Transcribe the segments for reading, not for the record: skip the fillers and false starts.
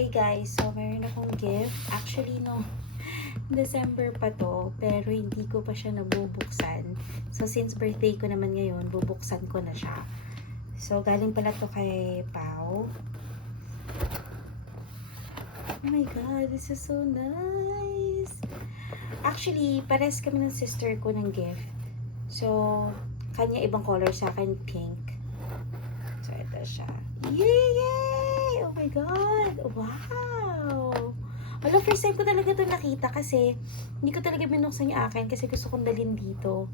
Hey guys, so meron akong gift. Actually, no, December pa to, pero hindi ko pa siya nabubuksan. So, since birthday ko naman ngayon, bubuksan ko na siya. So, galing pala to kay Pao. Oh my god, this is so nice! Actually, pares kami ng sister ko ng gift. So, kanya ibang color, sa akin pink. So, ito siya. Yay! Oh my god! Wow! Wala, first time ko talaga ito nakita kasi hindi ko talaga binuksan yung akin kasi gusto kong dalhin dito.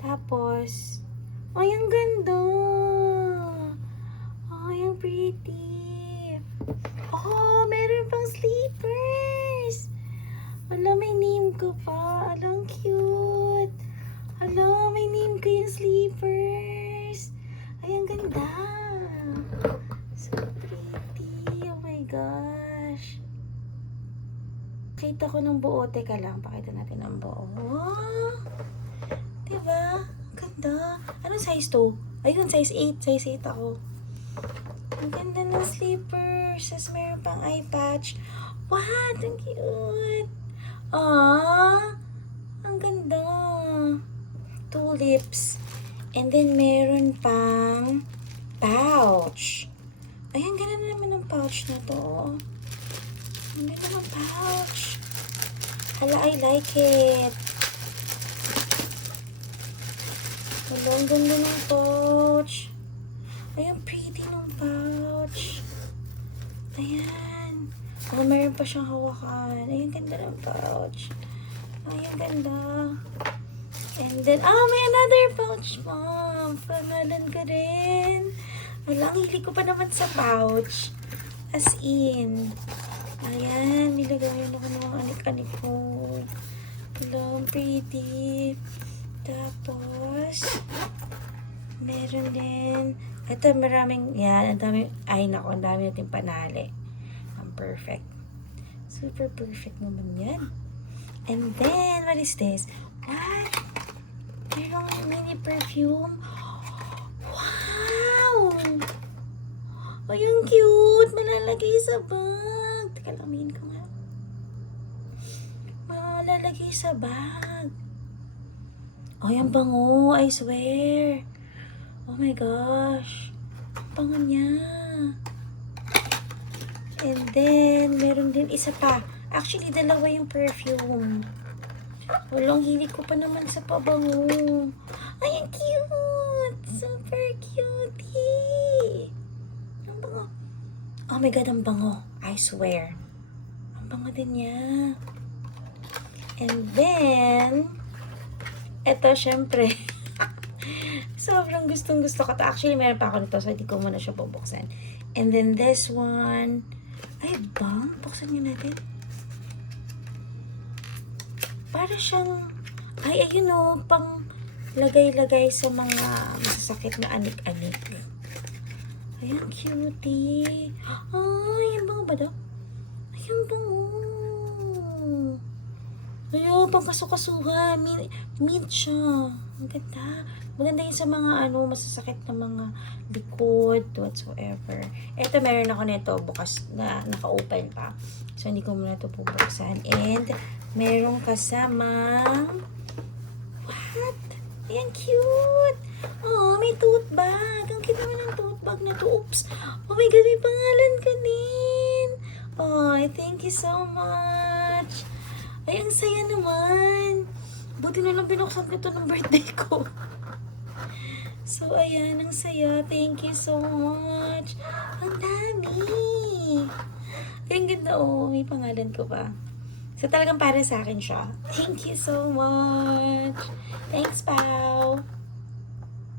Tapos, ay, ang ganda! Ay, ang pretty! Oh, meron pang sleepers! Ala, may name ko pa. Ala, ang cute! Ala, may name ko yung sleepers! Ay, ang ganda! So pretty! Oh my gosh! Kita ko ng buo. Teka lang, pakita natin ang buo. Wow! Diba? Ganda! Anong size to? Ayun, size 8. Size 8 ako. Ang ganda ng slippers. Tapos meron pang eye patch. Wow! Ang cute! Ah! Ang ganda! Tulips. And then, meron pang pouch. Ay, ang ganda naman ng pouch na to. Ang ganda ng pouch. Hala, I like it. Hala, ang ganda ng pouch. Ay, ang pretty ng pouch. Ayan. Oh, meron pa siyang hawakan. Ay, ang ganda ng pouch. Ay, ang ganda. And then, may another pouch, mom. Pangalan ko rin. Wala, ang hilig ko pa naman sa pouch. As in. Ayan, nilagayan ako ng mga anik-anik ko. Wala, ang pretty. Tapos, meron din. Ito, maraming, yan, ang dami, ay nako, ang dami natin panali. Ang perfect. Super perfect naman yan. And then, what is this? What? Merong mini perfume. Wow! Ay, ang cute! Malalagay sa bag. Teka lang, aminin ko nga. Malalagay sa bag. Ay, ang bango. I swear. Oh my gosh. Ang bango niya. And then, meron din isa pa. Actually, dalawa yung perfume. Walang hilig ko pa naman sa pabango. Ay, ang cute! Super cutie! Ang bango. Oh my god, ang bango. I swear. Ang bango din niya. And then, eto, syempre. Sobrang gustong-gusto ko to. Actually, meron pa ako nito, so hindi ko muna siya bubuksan. And then this one. Ay, bang? Buksan niyo natin. Para siyang, ay, ayun o, pang lagay-lagay sa mga masasakit na anik-anik. Ay, ang cutie. Ay, ang bango ba daw? Ay, ang bango. Ayun, pang kasukasuhan. Mint siya. Ang ganda. Maganda yun sa mga masasakit na mga likod, whatsoever. Ito, meron ako nito bukas na naka-open pa. So, hindi ko muna ito bubuksan. And, merong kasamang, what? Ayan, cute! Oh, may tote bag. Ang cute naman ng tote bag na to. Oops! Oh my God, may pangalan ka din. Oh, thank you so much. Ay, ang saya naman. Buti na lang binuksan ko ito ng birthday ko. So, ayan, ang saya. Thank you so much. Ang dami. Ay, ang ganda, oh. May pangalan ko pa. So, talagang para sa akin siya. Thank you so much. Thanks, Pao.